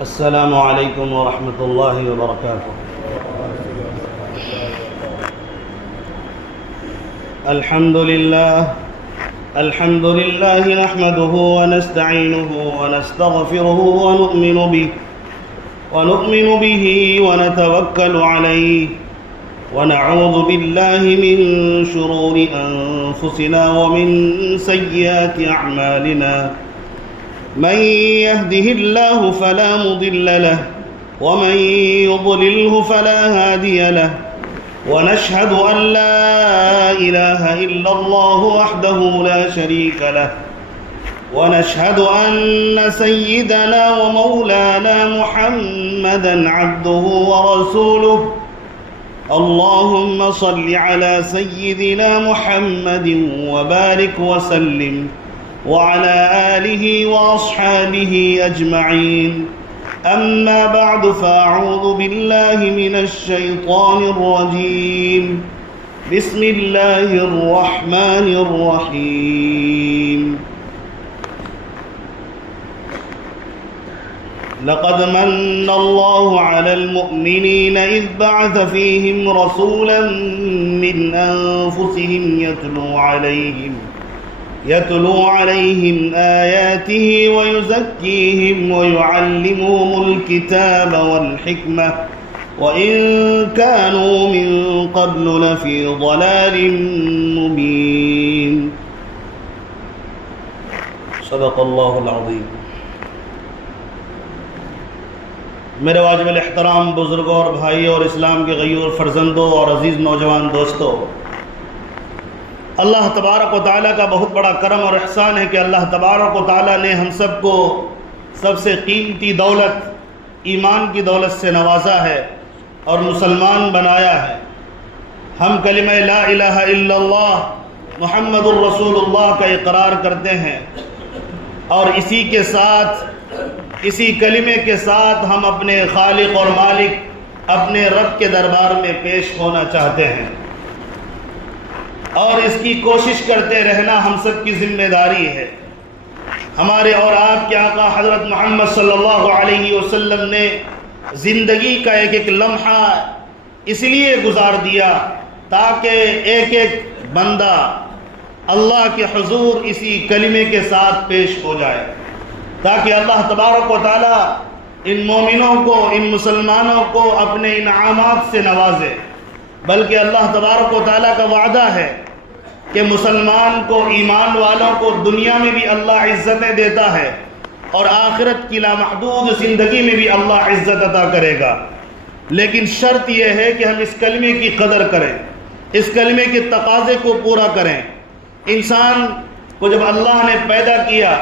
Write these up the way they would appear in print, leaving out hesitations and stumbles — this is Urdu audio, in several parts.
السلام علیکم ورحمۃ اللہ وبرکاتہ۔ الحمد للہ نحمده ونستعینه ونستغفره ونؤمن به ونتوکل علیہ ونعوذ باللہ من شرور انفسنا ومن سیئات اعمالنا من يهده الله فلا مضل له ومن يضلله فلا هادي له ونشهد أن لا إله إلا الله وحده لا شريك له ونشهد أن سيدنا ومولانا محمدا عبده ورسوله اللهم صل على سيدنا محمد وبارك وسلم وعلى آله وأصحابه أجمعين أما بعد فأعوذ بالله من الشيطان الرجيم بسم الله الرحمن الرحيم لقد من الله على المؤمنين إذ بعث فيهم رسولا من أنفسهم يتلو عليهم آياته ويزكيهم ويعلمهم الكتاب والحكمة وإن كانوا من قبل لفي ضلال مبين صدق الله العظيم۔ میرے واجب الاحترام بزرگوں اور بھائیوں اور اسلام کے غیور فرزندوں اور عزیز نوجوان دوستوں، اللہ تبارک و تعالیٰ کا بہت بڑا کرم اور احسان ہے کہ اللہ تبارک و تعالیٰ نے ہم سب کو سب سے قیمتی دولت ایمان کی دولت سے نوازا ہے اور مسلمان بنایا ہے۔ ہم کلمہ لا الہ الا اللہ محمد الرسول اللہ کا اقرار کرتے ہیں اور اسی کلمے کے ساتھ ہم اپنے خالق اور مالک اپنے رب کے دربار میں پیش ہونا چاہتے ہیں اور اس کی کوشش کرتے رہنا ہم سب کی ذمہ داری ہے۔ ہمارے اور آپ کے آقا حضرت محمد صلی اللہ علیہ وسلم نے زندگی کا ایک ایک لمحہ اس لیے گزار دیا تاکہ ایک ایک بندہ اللہ کے حضور اسی کلمے کے ساتھ پیش ہو جائے، تاکہ اللہ تبارک و تعالیٰ ان مومنوں کو، ان مسلمانوں کو اپنے انعامات سے نوازے۔ بلکہ اللہ تبارک و تعالیٰ کا وعدہ ہے کہ مسلمان کو، ایمان والوں کو دنیا میں بھی اللہ عزتیں دیتا ہے اور آخرت کی لامحدود زندگی میں بھی اللہ عزت عطا کرے گا، لیکن شرط یہ ہے کہ ہم اس کلمے کی قدر کریں، اس کلمے کے تقاضے کو پورا کریں۔ انسان کو جب اللہ نے پیدا کیا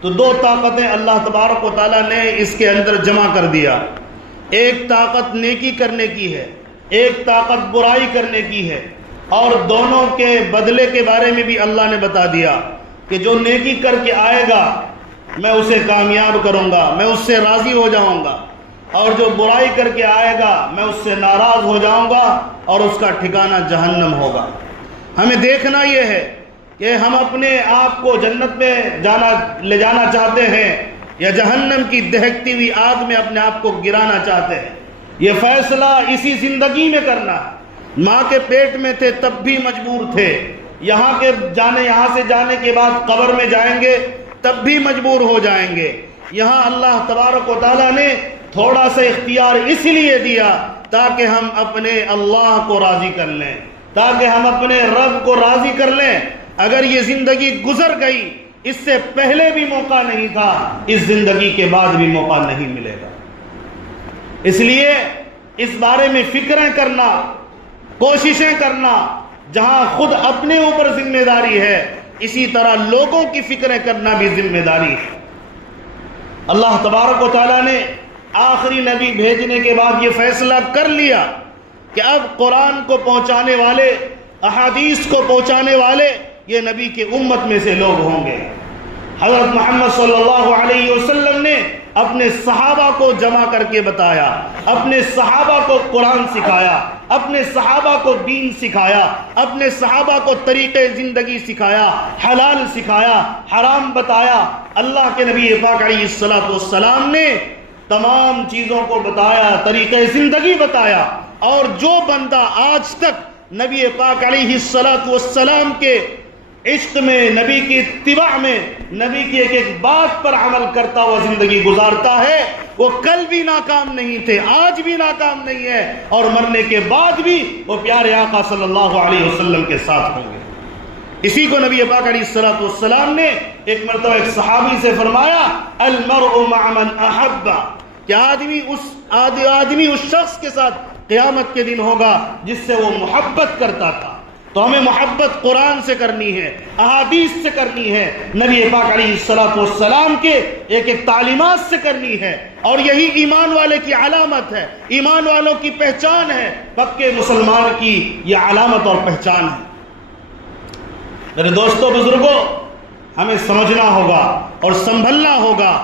تو دو طاقتیں اللہ تبارک و تعالیٰ نے اس کے اندر جمع کر دیا، ایک طاقت نیکی کرنے کی ہے، ایک طاقت برائی کرنے کی ہے، اور دونوں کے بدلے کے بارے میں بھی اللہ نے بتا دیا کہ جو نیکی کر کے آئے گا میں اسے کامیاب کروں گا، میں اس سے راضی ہو جاؤں گا، اور جو برائی کر کے آئے گا میں اس سے ناراض ہو جاؤں گا اور اس کا ٹھکانہ جہنم ہوگا۔ ہمیں دیکھنا یہ ہے کہ ہم اپنے آپ کو جنت میں لے جانا چاہتے ہیں یا جہنم کی دہکتی ہوئی آگ میں اپنے آپ کو گرانا چاہتے ہیں۔ یہ فیصلہ اسی زندگی میں کرنا ہے۔ ماں کے پیٹ میں تھے تب بھی مجبور تھے، یہاں سے جانے کے بعد قبر میں جائیں گے تب بھی مجبور ہو جائیں گے۔ یہاں اللہ تبارک و تعالیٰ نے تھوڑا سا اختیار اس لیے دیا تاکہ ہم اپنے اللہ کو راضی کر لیں، تاکہ ہم اپنے رب کو راضی کر لیں۔ اگر یہ زندگی گزر گئی، اس سے پہلے بھی موقع نہیں تھا، اس زندگی کے بعد بھی موقع نہیں ملے گا۔ اس لیے اس بارے میں فکریں کرنا، کوششیں کرنا، جہاں خود اپنے اوپر ذمہ داری ہے اسی طرح لوگوں کی فکریں کرنا بھی ذمہ داری ہے۔ اللہ تبارک و تعالیٰ نے آخری نبی بھیجنے کے بعد یہ فیصلہ کر لیا کہ اب قرآن کو پہنچانے والے، احادیث کو پہنچانے والے یہ نبی کے امت میں سے لوگ ہوں گے۔ حضرت محمد صلی اللہ علیہ وسلم نے اپنے صحابہ کو جمع کر کے بتایا، اپنے صحابہ کو قرآن سکھایا، اپنے صحابہ کو دین سکھایا، اپنے صحابہ کو طریقے زندگی سکھایا، حلال سکھایا، حرام بتایا۔ اللہ کے نبی پاک علیہ الصلوۃ والسلام نے تمام چیزوں کو بتایا، طریقہ زندگی بتایا، اور جو بندہ آج تک نبی پاک علیہ السلام کے عشق میں، نبی کی اتباع میں، نبی کی ایک ایک بات پر عمل کرتا ہوا زندگی گزارتا ہے، وہ کل بھی ناکام نہیں تھے، آج بھی ناکام نہیں ہے، اور مرنے کے بعد بھی وہ پیارے آقا صلی اللہ علیہ وسلم کے ساتھ ہوں گے۔ اسی کو نبی پاک علیہ السلام نے ایک مرتبہ ایک صحابی سے فرمایا، المرء مع من احب، کہ آدمی اس شخص کے ساتھ قیامت کے دن ہوگا جس سے وہ محبت کرتا تھا۔ تو ہمیں محبت قرآن سے کرنی ہے، احادیث سے کرنی ہے، نبی پاک علیہ السلام کے ایک ایک تعلیمات سے کرنی ہے، اور یہی ایمان والے کی علامت ہے، ایمان والوں کی پہچان ہے، پکے مسلمان کی یہ علامت اور پہچان ہے۔ میرے دوستوں بزرگوں، ہمیں سمجھنا ہوگا اور سنبھلنا ہوگا،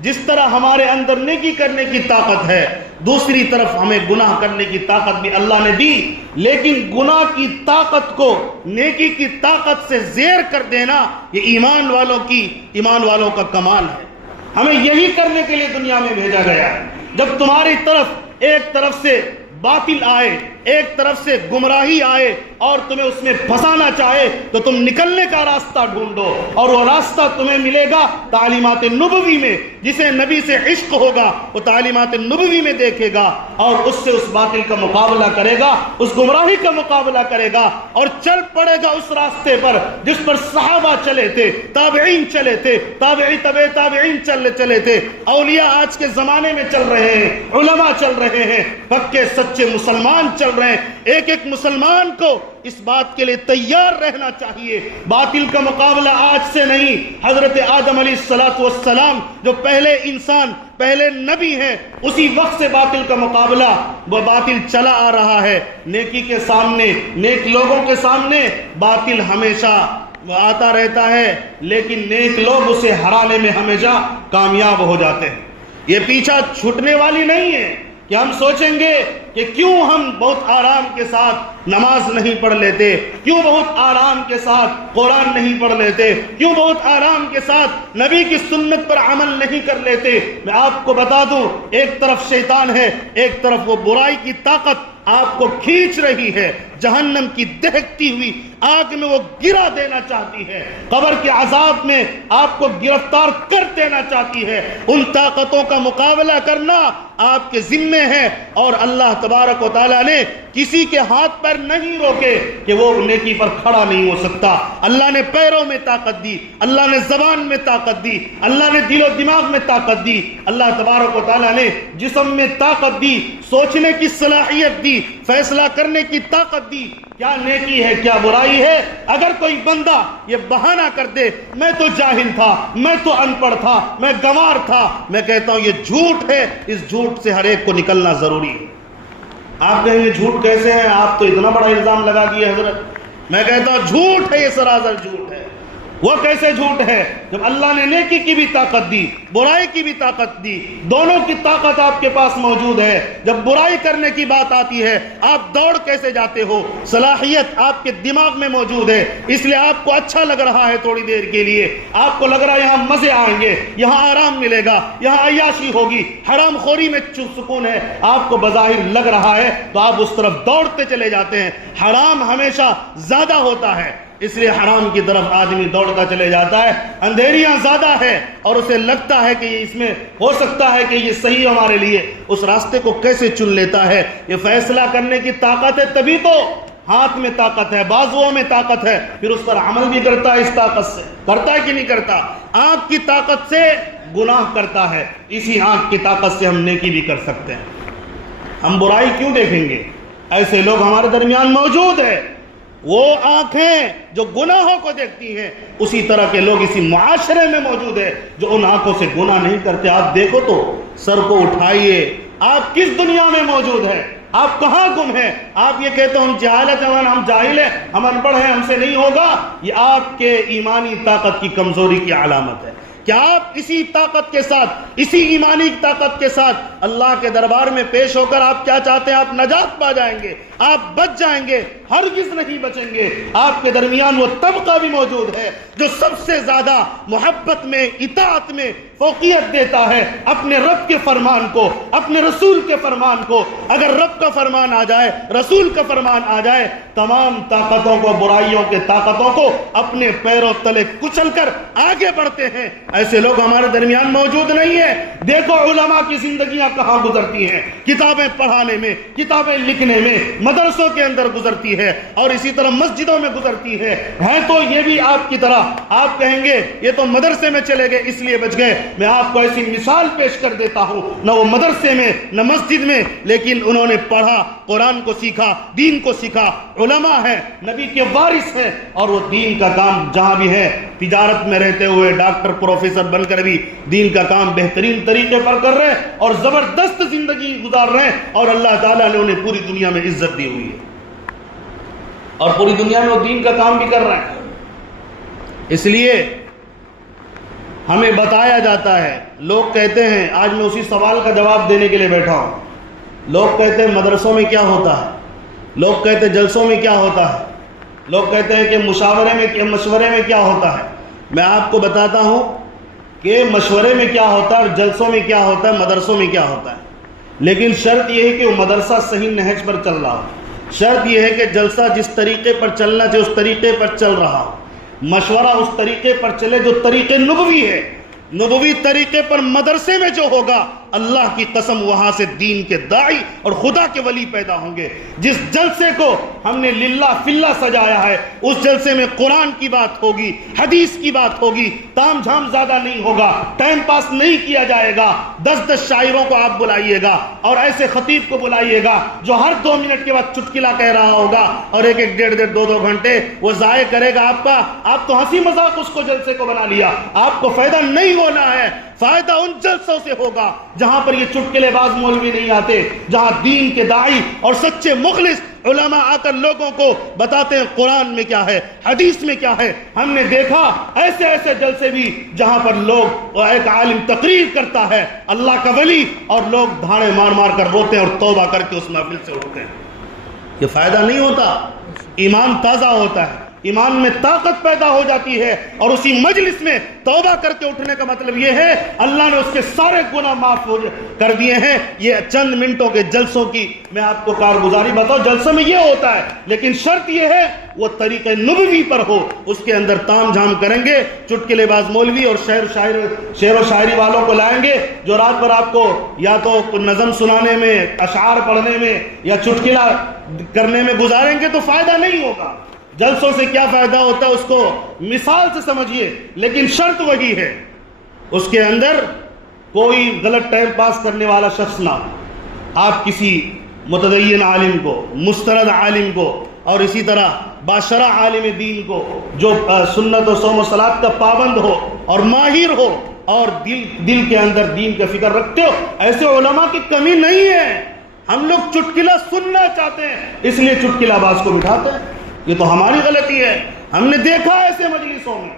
جس طرح ہمارے اندر نیکی کرنے کی طاقت ہے، دوسری طرف ہمیں گناہ کرنے کی طاقت بھی اللہ نے دی، لیکن گناہ کی طاقت کو نیکی کی طاقت سے زیر کر دینا یہ ایمان والوں کا کمال ہے۔ ہمیں یہی کرنے کے لیے دنیا میں بھیجا گیا ہے۔ جب تمہاری طرف ایک طرف سے باطل آئے، ایک طرف سے گمراہی آئے اور تمہیں اس میں پھنسانا چاہے، تو تم نکلنے کا راستہ ڈھونڈو، اور وہ راستہ تمہیں ملے گا تعلیمات نبوی میں۔ جسے نبی سے عشق ہوگا وہ تعلیمات نبوی میں دیکھے گا، اور اس سے اس باطل کا مقابلہ کرے گا، اس گمراہی کا مقابلہ کرے گا، اور چل پڑے گا اس راستے پر جس پر صحابہ چلے تھے، تابعین چلے تھے، تابعین چلے تھے، اولیاء آج کے زمانے میں چل رہے ہیں، علماء چل رہے ہیں، پکے سچے مسلمان چل رہے ہیں۔ ایک ایک مسلمان کو اس بات کے لیے تیار رہنا چاہیے، باطل کا مقابلہ آج سے نہیں، حضرت آدم علیہ السلام جو پہلے انسان، پہلے نبی ہیں، اسی وقت سے باطل کا مقابلہ، وہ باطل چلا آ رہا ہے۔ نیکی کے سامنے، نیک لوگوں کے سامنے باطل ہمیشہ آتا رہتا ہے، لیکن نیک لوگ اسے ہرانے میں ہمیشہ کامیاب ہو جاتے ہیں۔ یہ پیچھا چھوٹنے والی نہیں ہے کہ ہم سوچیں گے کہ کیوں ہم بہت آرام کے ساتھ نماز نہیں پڑھ لیتے، کیوں بہت آرام کے ساتھ قرآن نہیں پڑھ لیتے، کیوں بہت آرام کے ساتھ نبی کی سنت پر عمل نہیں کر لیتے۔ میں آپ کو بتا دوں، ایک طرف شیطان ہے، ایک طرف وہ برائی کی طاقت آپ کو کھینچ رہی ہے، جہنم کی دہکتی ہوئی آگ میں وہ گرا دینا چاہتی ہے، قبر کے عذاب میں آپ کو گرفتار کر دینا چاہتی ہے۔ ان طاقتوں کا مقابلہ کرنا آپ کے ذمے ہے، اور اللہ تبارک و تعالیٰ نے کسی کے ہاتھ پر نہیں روکے کہ وہ نیکی پر کھڑا نہیں ہو سکتا۔ اللہ نے پیروں میں طاقت دی، اللہ نے زبان میں طاقت دی، اللہ نے دل و دماغ میں طاقت دی، اللہ تبارک و تعالیٰ نے جسم میں طاقت دی، سوچنے کی صلاحیت دی، فیصلہ کرنے کی طاقت دی۔ کیا نیکی ہے، کیا برائی ہے؟ اگر کوئی بندہ یہ بہانہ کر دے، میں تو جاہل تھا، میں تو ان پڑھ تھا، میں گنوار تھا، میں کہتا ہوں یہ جھوٹ ہے۔ اس جھوٹ سے ہر ایک کو نکلنا ضروری ہے۔ آپ کہیں گے جھوٹ کیسے ہیں، آپ تو اتنا بڑا الزام لگا دیے حضرت۔ میں کہتا ہوں جھوٹ ہے، یہ سراسر جھوٹ ہے۔ وہ کیسے جھوٹ ہے؟ جب اللہ نے نیکی کی بھی طاقت دی، برائی کی بھی طاقت دی، دونوں کی طاقت آپ کے پاس موجود ہے۔ جب برائی کرنے کی بات آتی ہے، آپ دوڑ کیسے جاتے ہو؟ صلاحیت آپ کے دماغ میں موجود ہے، اس لیے آپ کو اچھا لگ رہا ہے تھوڑی دیر کے لیے، آپ کو لگ رہا ہے یہاں مزے آئیں گے، یہاں آرام ملے گا، یہاں عیاشی ہوگی، حرام خوری میں سکون ہے، آپ کو بظاہر لگ رہا ہے تو آپ اس طرف دوڑتے چلے جاتے ہیں۔ حرام ہمیشہ زیادہ ہوتا ہے، اس لیے حرام کی طرف آدمی دوڑتا چلے جاتا ہے۔ اندھیریاں زیادہ ہے اور اسے لگتا ہے کہ اس میں ہو سکتا ہے کہ یہ صحیح ہمارے لیے، اس راستے کو کیسے چن لیتا ہے۔ یہ فیصلہ کرنے کی طاقت ہے، تبھی تو ہاتھ میں طاقت ہے، بازوؤں میں طاقت ہے، پھر اس پر عمل بھی کرتا ہے۔ اس طاقت سے کرتا ہے کہ نہیں کرتا؟ آنکھ کی طاقت سے گناہ کرتا ہے، اسی آنکھ کی طاقت سے ہم نیکی بھی کر سکتے ہیں۔ ہم برائی کیوں دیکھیں گے؟ ایسے لوگ ہمارے درمیان موجود ہیں۔ وہ آنکھیں جو گناہوں کو دیکھتی ہیں، اسی طرح کے لوگ اسی معاشرے میں موجود ہیں جو ان آنکھوں سے گناہ نہیں کرتے۔ آپ دیکھو تو سر کو اٹھائیے، آپ کس دنیا میں موجود ہیں؟ آپ کہاں گم ہیں؟ آپ یہ کہتے ہو ہم جہالت ہیں، ہم جاہل ہیں، ہم ان پڑھ ہیں، ہم سے نہیں ہوگا۔ یہ آپ کے ایمانی طاقت کی کمزوری کی علامت ہے۔ کیا آپ اسی طاقت کے ساتھ، اسی ایمانی طاقت کے ساتھ اللہ کے دربار میں پیش ہو کر آپ کیا چاہتے ہیں؟ آپ نجات پا جائیں گے، آپ بچ جائیں گے، ہرگز نہیں بچیں گے۔ آپ کے درمیان وہ طبقہ بھی موجود ہے جو سب سے زیادہ محبت میں، اطاعت میں فوقیت دیتا ہے اپنے رب کے فرمان کو، اپنے رسول کے فرمان کو۔ اگر رب کا فرمان آ جائے، رسول کا فرمان آ جائے، تمام طاقتوں کو، برائیوں کے طاقتوں کو اپنے پیروں تلے کچل کر آگے بڑھتے ہیں۔ ایسے لوگ ہمارے درمیان موجود نہیں ہیں۔ دیکھو علماء کی زندگیاں کہاں گزرتی ہیں، کتابیں پڑھانے میں، کتابیں لکھنے میں، مدرسوں کے اندر گزرتی ہے، اور اسی طرح مسجدوں میں گزرتی ہے تو یہ بھی آپ کی طرح آپ کہیں گے یہ تو مدرسے میں چلے گئے اس لیے بچ گئے۔ میں آپ کو ایسی مثال پیش کر دیتا ہوں، نہ وہ مدرسے میں نہ مسجد میں، لیکن انہوں نے پڑھا، قرآن کو سیکھا، دین کو سیکھا، علماء ہیں، نبی کے وارث ہیں، اور وہ دین کا کام جہاں بھی ہے، تجارت میں رہتے ہوئے ڈاکٹر پروفیسر بن کر بھی دین کا کام بہترین طریقے پر کر رہے ہیں اور زبردست زندگی گزار رہے ہیں، اور اللہ تعالیٰ نے انہیں پوری دنیا میں عزت دی ہوئی ہے، اور پوری دنیا میں وہ دین کا کام بھی کر رہے ہیں۔ اس لیے ہمیں بتایا جاتا ہے، لوگ کہتے ہیں، آج میں اسی سوال کا جواب دینے کے لیے بیٹھا ہوں، لوگ کہتے ہیں مدرسوں میں کیا ہوتا ہے، لوگ کہتے ہیں جلسوں میں کیا ہوتا ہے، لوگ کہتے ہیں کہ مشورے میں کیا ہوتا ہے۔ میں آپ کو بتاتا ہوں کہ مشورے میں کیا ہوتا ہے اور جلسوں میں کیا ہوتا ہے، مدرسوں میں کیا ہوتا ہے، لیکن شرط یہ ہے کہ وہ مدرسہ صحیح نہج پر چل رہا ہو، شرط یہ ہے کہ جلسہ جس طریقے پر چلنا چاہیے اس طریقے پر چل رہا ہو، مشورہ اس طریقے پر چلے جو طریقے نبوی ہے۔ نبوی طریقے پر مدرسے میں جو ہوگا، اللہ کی قسم وہاں سے دین کے داعی اور خدا کے ولی پیدا ہوں گے۔ جس جلسے کو ہم نے للہ فی اللہ سجایا ہے، اس جلسے میں قرآن کی بات ہوگی، حدیث کی بات ہوگی، تام جھام زیادہ نہیں ہوگا، ٹائم پاس نہیں کیا جائے گا۔ 10 شاعروں کو آپ بلائیے گا اور ایسے خطیب کو بلائیے گا جو ہر 2 منٹ کے بعد چٹکلا کہہ رہا ہوگا، اور 1-1 ڈیڑھ 2 گھنٹے وہ ضائع کرے گا آپ کا۔ آپ تو ہنسی مذاق اس کو جلسے کو بنا لیا، آپ کو فائدہ نہیں ہونا ہے۔ فائدہ ان جلسوں سے ہوگا جہاں پر یہ چٹکلے باز مولوی نہیں آتے، جہاں دین کے داعی اور سچے مخلص علماء آ کر لوگوں کو بتاتے ہیں قرآن میں کیا ہے، حدیث میں کیا ہے۔ ہم نے دیکھا ایسے جلسے بھی جہاں پر لوگ، ایک عالم تقریر کرتا ہے، اللہ کا ولی، اور لوگ دھاڑے مار مار کر روتے ہیں اور توبہ کر کے اس محفل سے اٹھتے ہیں۔ یہ فائدہ نہیں ہوتا، ایمان تازہ ہوتا ہے، ایمان میں طاقت پیدا ہو جاتی ہے، اور اسی مجلس میں توبہ کر کے اٹھنے کا مطلب یہ ہے اللہ نے اس کے سارے گناہ معاف کر دیے ہیں۔ یہ چند منٹوں کے جلسوں کی میں آپ کو کارگزاری بتاؤں، جلسوں میں یہ ہوتا ہے، لیکن شرط یہ ہے وہ طریقہ نبوی پر ہو، اس کے اندر تام جھام کریں گے۔ چٹکلے باز مولوی اور شعر و شاعری والوں کو لائیں گے جو رات بھر آپ کو یا تو نظم سنانے میں، اشعار پڑھنے میں یا چٹکلا کرنے میں گزاریں گے، تو فائدہ نہیں ہوگا۔ جلسوں سے کیا فائدہ ہوتا ہے اس کو مثال سے سمجھیے، لیکن شرط وہی ہے، اس کے اندر کوئی غلط ٹائم پاس کرنے والا شخص نہ ہو۔ آپ کسی متدین عالم کو، مستند عالم کو، اور اسی طرح باشرع عالم دین کو جو سنت و صوم و صلات کا پابند ہو اور ماہر ہو اور دل کے اندر دین کا فکر رکھتے ہو، ایسے علماء کی کمی نہیں ہے۔ ہم لوگ چٹکلا سننا چاہتے ہیں اس لیے چٹکلا باز کو بٹھاتے ہیں، یہ تو ہماری غلطی ہے۔ ہم نے دیکھا ایسے مجلسوں میں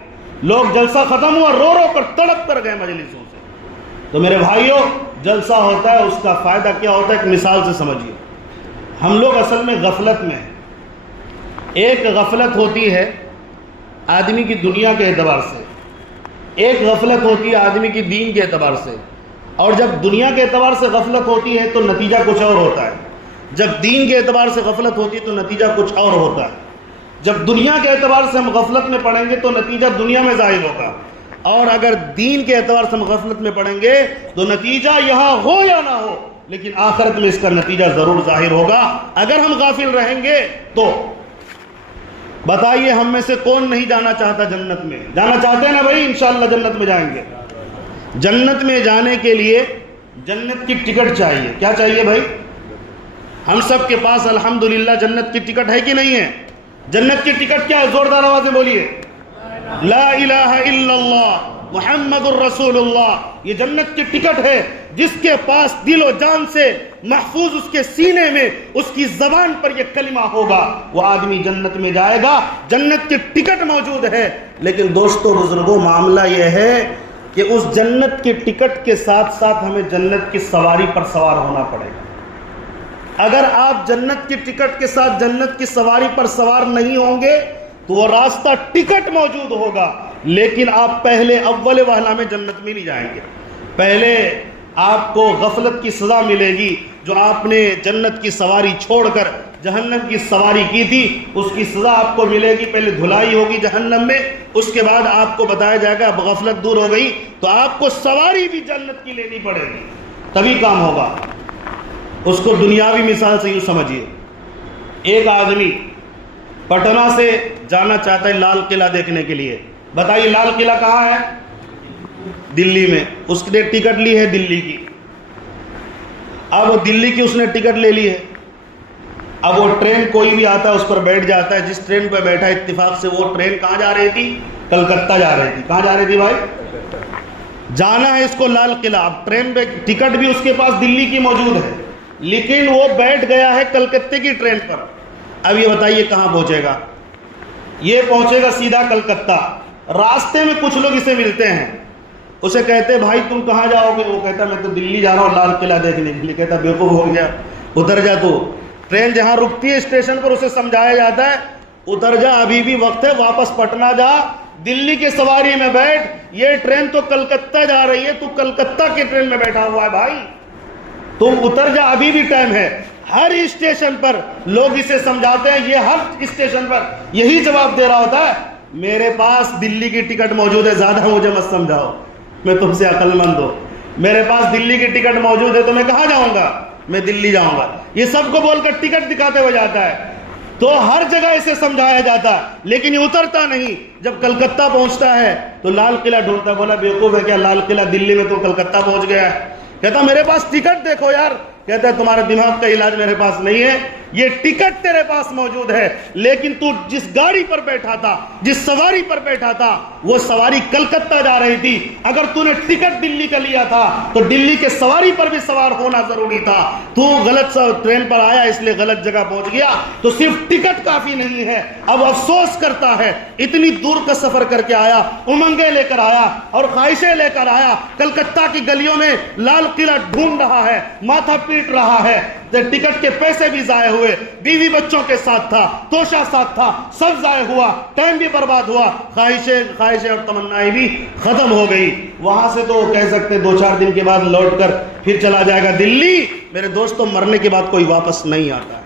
لوگ جلسہ ختم ہوا رو رو کر تڑپ کر گئے مجلسوں سے۔ تو میرے بھائیوں، جلسہ ہوتا ہے، اس کا فائدہ کیا ہوتا ہے، ایک مثال سے سمجھیے۔ ہم لوگ اصل میں غفلت میں ہیں۔ ایک غفلت ہوتی ہے آدمی کی دنیا کے اعتبار سے، ایک غفلت ہوتی ہے آدمی کی دین کے اعتبار سے، اور جب دنیا کے اعتبار سے غفلت ہوتی ہے تو نتیجہ کچھ اور ہوتا ہے، جب دین کے اعتبار سے غفلت ہوتی ہے تو نتیجہ کچھ اور ہوتا ہے۔ جب دنیا کے اعتبار سے ہم غفلت میں پڑیں گے تو نتیجہ دنیا میں ظاہر ہوگا، اور اگر دین کے اعتبار سے ہم غفلت میں پڑیں گے تو نتیجہ یہاں ہو یا نہ ہو لیکن آخرت میں اس کا نتیجہ ضرور ظاہر ہوگا۔ اگر ہم غافل رہیں گے تو بتائیے ہم میں سے کون نہیں جانا چاہتا جنت میں؟ جانا چاہتے ہیں نا بھائی؟ انشاءاللہ جنت میں جائیں گے۔ جنت میں جانے کے لیے جنت کی ٹکٹ چاہیے۔ کیا چاہیے بھائی؟ ہم سب کے پاس الحمدللہ جنت کی ٹکٹ ہے کہ نہیں ہے؟ جنت کی ٹکٹ کیا ہے؟ زوردار آواز سے بولیے، لا الہ الا اللہ محمد الرسول اللہ۔ یہ جنت کی ٹکٹ ہے۔ جس کے پاس دل و جان سے محفوظ اس کے سینے میں، اس کی زبان پر یہ کلمہ ہوگا، وہ آدمی جنت میں جائے گا۔ جنت کی ٹکٹ موجود ہے، لیکن دوستو بزرگوں، معاملہ یہ ہے کہ اس جنت کی ٹکٹ کے ساتھ ساتھ ہمیں جنت کی سواری پر سوار ہونا پڑے گا۔ اگر آپ جنت کی ٹکٹ کے ساتھ جنت کی سواری پر سوار نہیں ہوں گے تو وہ راستہ ٹکٹ موجود ہوگا، لیکن آپ پہلے اول وہلہ میں جنت میں نہیں جائیں گے۔ پہلے آپ کو غفلت کی سزا ملے گی، جو آپ نے جنت کی سواری چھوڑ کر جہنم کی سواری کی تھی اس کی سزا آپ کو ملے گی۔ پہلے دھلائی ہوگی جہنم میں، اس کے بعد آپ کو بتایا جائے گا اب غفلت دور ہو گئی تو آپ کو سواری بھی جنت کی لینی پڑے گی، تبھی کام ہوگا۔ اس کو دنیاوی مثال سے یوں سمجھیے، ایک آدمی پٹنہ سے جانا چاہتا ہے لال قلعہ دیکھنے کے لیے۔ بتائیے لال قلعہ کہاں ہے؟ دلی میں۔ اس نے ٹکٹ لی ہے دلی کی، اب وہ دلی کی اس نے ٹکٹ لے لی ہے۔ اب وہ ٹرین کوئی بھی آتا ہے اس پر بیٹھ جاتا ہے، جس ٹرین پہ بیٹھا اتفاق سے وہ ٹرین کہاں جا رہی تھی؟ کلکتہ جا رہی تھی۔ کہاں جا رہی تھی بھائی؟ جانا ہے اس کو لال قلعہ۔ اب ٹرین پہ ٹکٹ بھی اس کے پاس دلی کی موجود ہے، لیکن وہ بیٹھ گیا ہے کلکتے کی ٹرین پر۔ اب یہ بتائیے کہاں پہنچے گا؟ یہ پہنچے گا سیدھا کلکتہ۔ راستے میں کچھ لوگ اسے ملتے ہیں، اسے کہتے بھائی تم کہاں جاؤ گے؟ وہ کہتا میں تو دلی جا رہا ہوں لال قلعہ دیکھنے کے لیے۔ کہتا بیوقوف ہو گیا، اتر جا۔ تو ٹرین جہاں رکتی ہے اسٹیشن پر اسے سمجھایا جاتا ہے اتر جا، ابھی بھی وقت ہے، واپس پٹنہ جا، دلی کی سواری میں بیٹھ، یہ ٹرین تو کلکتہ جا رہی ہے، تو کلکتہ کی ٹرین میں بیٹھا ہوا ہے بھائی، تم اتر جا، ابھی بھی ٹائم ہے۔ ہر اسٹیشن پر لوگ اسے سمجھاتے ہیں، یہ ہر اسٹیشن پر یہی جواب دے رہا ہوتا ہے میرے پاس دلی کی ٹکٹ موجود ہے، زیادہ مجھے مت سمجھاؤ، میں تم سے عقل مند ہوں، میرے پاس دلی کی ٹکٹ موجود ہے تو میں کہاں جاؤں گا؟ میں دلی جاؤں گا۔ یہ سب کو بول کر ٹکٹ دکھاتے ہوئے جاتا ہے، تو ہر جگہ اسے سمجھایا جاتا ہے، لیکن یہ اترتا نہیں۔ جب کلکتہ پہنچتا ہے تو لال قلعہ ڈھونڈتا ہے۔ بولا بیوقوف ہے کیا لال قلعہ دلی میں تو کلکتہ پہنچ گیا ہے؟ کہتا میرے پاس ٹکٹ دیکھو یار۔ کہتا ہے تمہارے دماغ کا علاج میرے پاس نہیں ہے، یہ ٹکٹ تیرے پاس موجود ہے، لیکن تو جس گاڑی پر بیٹھا تھا، جس سواری پر بیٹھا تھا، وہ سواری کلکتہ جا رہی تھی۔ اگر تو نے ٹکٹ دلی کا لیا تھا تو دلی کے سواری پر بھی سوار ہونا ضروری تھا۔ تو غلط ٹرین پر آیا اس لیے غلط جگہ پہنچ گیا، تو صرف ٹکٹ کافی نہیں ہے، اب افسوس کرتا ہے اتنی دور کا سفر کر کے آیا، امنگیں لے کر آیا اور خواہشیں لے کر آیا، کلکتہ کی گلیوں میں لال قلعہ ڈھونڈ رہا ہے، ماتھا پیٹ رہا ہے، ٹکٹ کے پیسے بھی ضائع ہوئے، بیوی بچوں کے ساتھ تھا، توشہ ساتھ تھا، سب ضائع ہوا، ٹائم بھی برباد ہوا، خواہشیں اور تمنائیں بھی ختم ہو گئی۔ وہاں سے تو کہہ سکتے 2-4 دن کے بعد لوٹ کر پھر چلا جائے گا دلی۔ میرے دوستوں، مرنے کے بعد کوئی واپس نہیں آتا ہے۔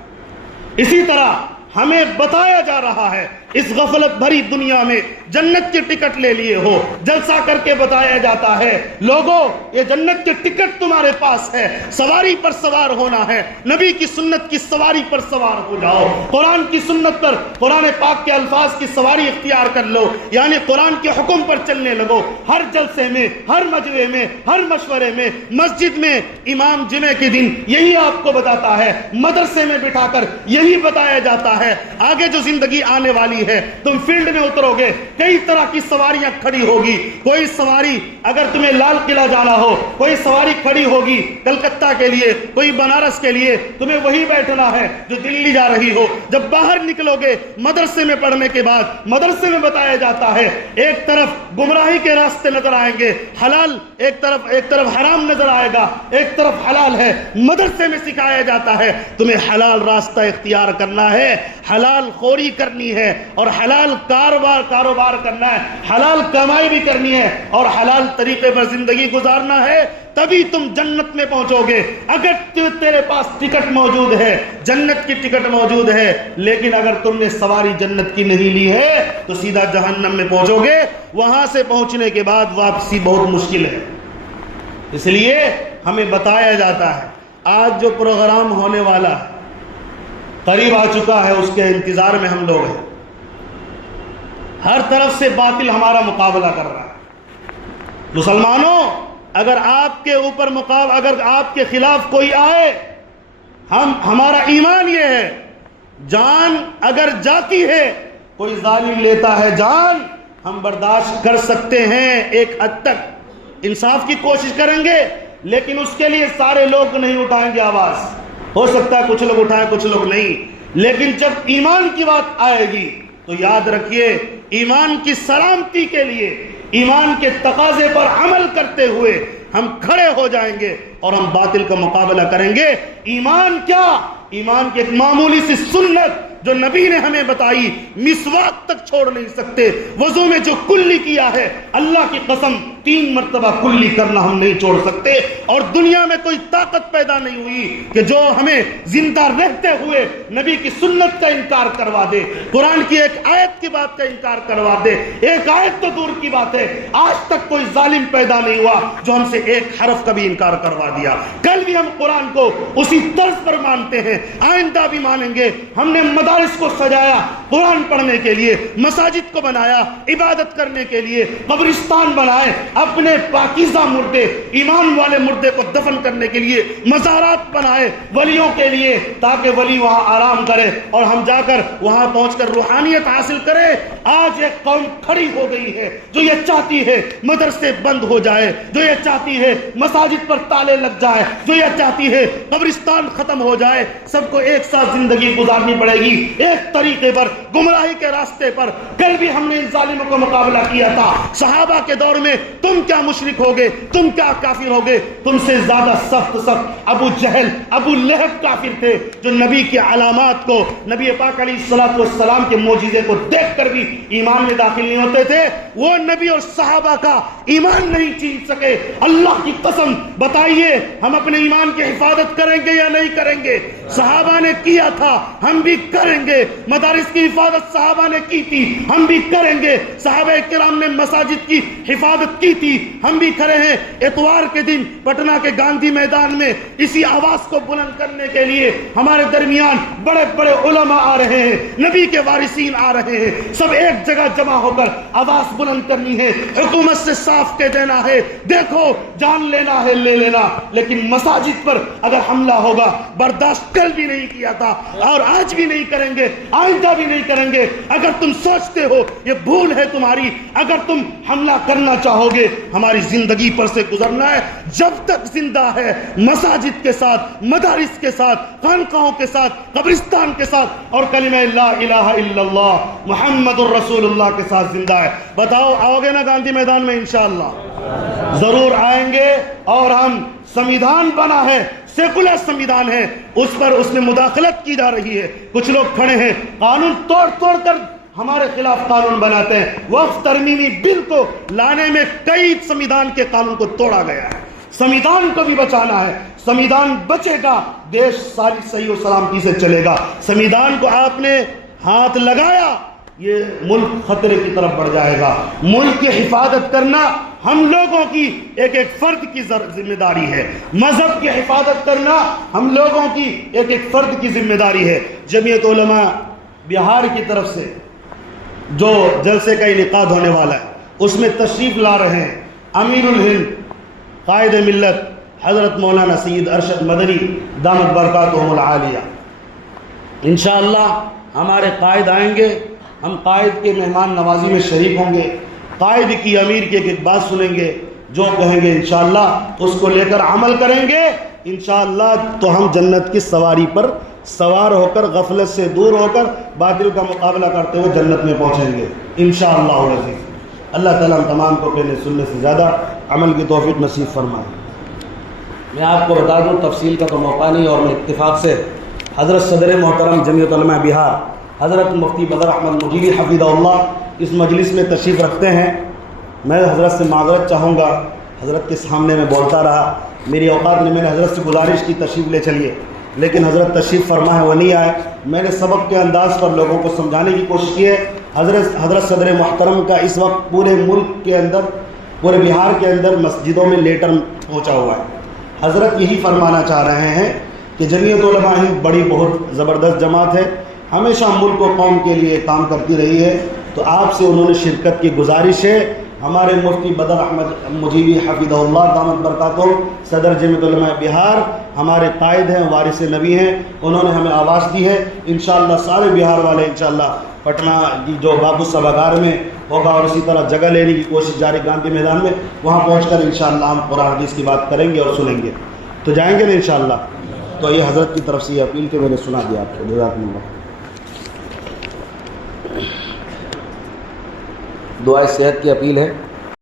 اسی طرح ہمیں بتایا جا رہا ہے اس غفلت بھری دنیا میں جنت کی ٹکٹ لے لیے ہو، جلسہ کر کے بتایا جاتا ہے لوگوں یہ جنت کی ٹکٹ تمہارے پاس ہے، سواری پر سوار ہونا ہے، نبی کی سنت کی سواری پر سوار ہو جاؤ، قرآن کی سنت پر، قرآن پاک کے الفاظ کی سواری اختیار کر لو، یعنی قرآن کے حکم پر چلنے لگو۔ ہر جلسے میں، ہر مجمع میں، ہر مشورے میں، مسجد میں امام جمعے کے دن یہی آپ کو بتاتا ہے، مدرسے میں بٹھا کر یہی بتایا جاتا ہے آگے جو زندگی آنے والی ہے، تم فیلڈ میں اترو گے، کئی طرح کی سواریاں کھڑی ہوگی۔ کوئی سواری اگر تمہیں لال قلعہ جانا ہو، کوئی سواری کھڑی ہوگی کلکتہ کے لیے، کوئی بنارس کے لیے، تمہیں وہی بیٹھنا ہے جو دلی جا رہی ہو۔ جب باہر نکلو گے مدرسے میں پڑھنے کے بعد، مدرسے میں بتایا جاتا ہے ایک طرف گمراہی کے راستے نظر آئیں گے، حلال ایک طرف حرام نظر آئے گا، ایک طرف حلال ہے۔ مدرسے میں سکھایا جاتا ہے تمہیں حلال راستہ اختیار کرنا ہے، حلال خوری کرنی ہے اور حلال کاروبار کرنا ہے، حلال کمائی بھی کرنی ہے اور حلال طریقے پر زندگی گزارنا ہے، تبھی تم جنت میں پہنچو گے۔ اگر تیرے پاس ٹکٹ موجود ہے، جنت کی ٹکٹ موجود ہے، لیکن اگر تم نے سواری جنت کی نہیں لی ہے تو سیدھا جہنم میں پہنچو گے۔ وہاں سے پہنچنے کے بعد واپسی بہت مشکل ہے۔ اس لیے ہمیں بتایا جاتا ہے آج جو پروگرام ہونے والا ہے قریب آ چکا ہے، اس کے انتظار میں ہم لوگ ہیں۔ ہر طرف سے باطل ہمارا مقابلہ کر رہا ہے۔ مسلمانوں، اگر آپ کے اوپر اگر آپ کے خلاف کوئی آئے، ہمارا ایمان یہ ہے جان اگر جاتی ہے، کوئی ظالم لیتا ہے جان، ہم برداشت کر سکتے ہیں ایک حد تک، انصاف کی کوشش کریں گے، لیکن اس کے لیے سارے لوگ نہیں اٹھائیں گے آواز۔ ہو سکتا ہے کچھ لوگ اٹھائیں کچھ لوگ نہیں، لیکن جب ایمان کی بات آئے گی تو یاد رکھیے ایمان کی سلامتی کے لیے، ایمان کے تقاضے پر عمل کرتے ہوئے ہم کھڑے ہو جائیں گے اور ہم باطل کا مقابلہ کریں گے۔ ایمان کیا، ایمان کی ایک معمولی سی سنت جو نبی نے ہمیں بتائی، مسواک تک چھوڑ نہیں سکتے۔ وضو میں جو کلی کیا ہے، اللہ کی قسم 3 مرتبہ کلی کرنا ہم نہیں چھوڑ سکتے، اور دنیا میں کوئی طاقت پیدا نہیں ہوئی کہ جو ہمیں زندہ رہتے ہوئے نبی کی سنت کا انکار کروا دے، قرآن کی ایک آیت کی بات کا انکار کروا دے۔ ایک آیت تو دور کی بات ہے، آج تک کوئی ظالم پیدا نہیں ہوا جو ہم سے ایک حرف کا بھی انکار کروا دیا۔ کل بھی ہم قرآن کو اسی طرز پر مانتے ہیں، آئندہ بھی مانیں گے۔ ہم نے مدارس کو سجایا قرآن پڑھنے کے لیے، مساجد کو بنایا عبادت کرنے کے لیے، قبرستان بنائے اپنے پاکیزہ مردے، ایمان والے مردے کو دفن کرنے کے لیے، مزارات بنائے ولیوں کے لیے تاکہ ولی وہاں آرام کرے اور ہم جا کر وہاں پہنچ کر روحانیت حاصل کرے۔ آج ایک قوم کھڑی ہو گئی ہے جو یہ چاہتی ہے مدرسے بند ہو جائے، جو یہ چاہتی ہے مساجد پر تالے لگ جائے، جو یہ چاہتی ہے قبرستان ختم ہو جائے۔ سب کو ایک ساتھ زندگی گزارنی پڑے گی، ایک طریقے پر، گمراہی کے راستے پر۔ کل بھی ہم نے ان ظالموں کو مقابلہ کیا تھا صحابہ کے دور میں۔ تم کیا مشرک ہوگے، تم کیا کافر ہوگے؟ تم سے زیادہ سخت ابو جہل، ابو لہب کافر تھے، جو نبی کی علامات کو، نبی پاک علیہ الصلوۃ والسلام کے معجزے کو دیکھ کر بھی ایمان میں داخل نہیں ہوتے تھے۔ وہ نبی اور صحابہ کا ایمان نہیں چھین سکے۔ اللہ کی قسم بتائیے، ہم اپنے ایمان کی حفاظت کریں گے یا نہیں کریں گے؟ صحابہ نے کیا تھا، ہم بھی کریں گے۔ مدارس کی حفاظت صحابہ نے کی تھی، ہم بھی کریں گے۔ صحابہ کرام نے مساجد کی حفاظت کی تھی، ہم بھی کھڑے ہیں۔ اتوار کے دن پٹنہ کے گاندھی میدان میں اسی آواز کو بلند کرنے کے لیے ہمارے درمیان بڑے بڑے علماء آ رہے ہیں، نبی کے وارثین آ رہے ہیں۔ سب ایک جگہ جمع ہو کر آواز بلند کرنی ہے، حکومت سے صاف کہہ دینا ہے دیکھو جان لینا ہے لے لینا، لیکن مساجد پر اگر حملہ ہوگا برداشت کل بھی نہیں کیا تھا اور آج بھی نہیں کریں گے، آئندہ بھی نہیں کریں گے۔ اگر تم سوچتے ہو یہ بھول ہے تمہاری، اگر تم حملہ کرنا چاہو گے، ہماری زندگی پر سے گزرنا ہے۔ جب تک زندہ ہے مساجد کے ساتھ، مدارس کے ساتھ، خانقاہوں کے ساتھ، قبرستان کے ساتھ اور کلمہ لا الہ الا اللہ محمد الرسول اللہ کے ساتھ زندہ ہے۔ بتاؤ آؤ گے نا گاندھی میدان میں؟ انشاءاللہ ضرور آئیں گے۔ اور ہم سمویدھان بنا ہے، سیکولر سمویدھان ہے، اس میں مداخلت کی جا رہی ہے۔ کچھ لوگ کھڑے ہیں قانون توڑ کر ہمارے خلاف قانون بناتے ہیں۔ وقف ترمیمی بل کو لانے میں کئی سمویدھان کے قانون کو توڑا گیا ہے۔ سمویدھان کو بھی بچانا ہے، سمویدھان بچے گا، دیش ساری صحیح و سلامتی سے چلے گا۔ سمویدھان کو آپ نے ہاتھ لگایا، یہ ملک خطرے کی طرف بڑھ جائے گا۔ ملک کی حفاظت کرنا ہم لوگوں کی ایک ایک فرد کی ذمہ داری ہے۔ مذہب کی حفاظت کرنا ہم لوگوں کی ایک ایک فرد کی ذمہ داری ہے۔ جمعیت علماء بہار کی طرف سے جو جلسے کا انعقاد ہونے والا ہے، اس میں تشریف لا رہے ہیں امیر الہند قائد ملت حضرت مولانا سید ارشد مدنی دامت برکاتہم العالیہ۔ انشاءاللہ ہمارے قائد آئیں گے، ہم قائد کے مہمان نوازی میں شریک ہوں گے، قائد کی امیر کی ایک بات سنیں گے، جو کہیں گے انشاءاللہ اس کو لے کر عمل کریں گے۔ انشاءاللہ تو ہم جنت کی سواری پر سوار ہو کر، غفلت سے دور ہو کر، باطل کا مقابلہ کرتے ہوئے جنت میں پہنچیں گے انشاءاللہ العزیز۔ اللہ تعالیٰ ہم تمام کو کہنے سننے سے زیادہ عمل کی توفیق نصیب فرمائے۔ میں آپ کو بتا دوں، تفصیل کا تو موقع نہیں، اور میں اتفاق سے حضرت صدر محترم جمعیت علماء بہار حضرت مفتی بدر احمد مجیبی حفظہ اللہ اس مجلس میں تشریف رکھتے ہیں۔ میں حضرت سے معذرت چاہوں گا، حضرت کے سامنے میں بولتا رہا، میری اوقات نے، میں نے حضرت سے گزارش کی تشریف لے چلیے، لیکن حضرت تشریف فرما ہے وہ نہیں آئے۔ میں نے سبق کے انداز پر لوگوں کو سمجھانے کی کوشش کی ہے۔ حضرت صدر محترم کا اس وقت پورے ملک کے اندر، پورے بہار کے اندر مسجدوں میں لیٹر پہنچا ہوا ہے۔ حضرت یہی فرمانا چاہ رہے ہیں کہ جمعیت علماء ہند بڑی بہت زبردست جماعت ہے، ہمیشہ ملک و قوم کے لیے کام کرتی رہی ہے، تو آپ سے انہوں نے شرکت کی گزارش ہے۔ ہمارے مفتی بدر احمد مجیبی حفظہ اللہ دامت برکاتہم صدر جمعیت علماء بہار ہمارے قائد ہیں، وارث نبی ہیں، انہوں نے ہمیں آواز دی ہے۔ انشاءاللہ سارے بہار والے انشاءاللہ پٹنہ کی جو بابو سبھاگار میں ہوگا، اور اسی طرح جگہ لینے کی کوشش جاری گاندھی میدان میں، وہاں پہنچ کر انشاءاللہ ہم قرآن حدیث کی بات کریں گے اور سنیں گے۔ تو جائیں گے نا انشاءاللہ؟ تو یہ حضرت کی طرف سے یہ اپیل کہ میں نے سنا دیا آپ کو، جزاکم اللہ۔ دعائے صحت کی اپیل ہے۔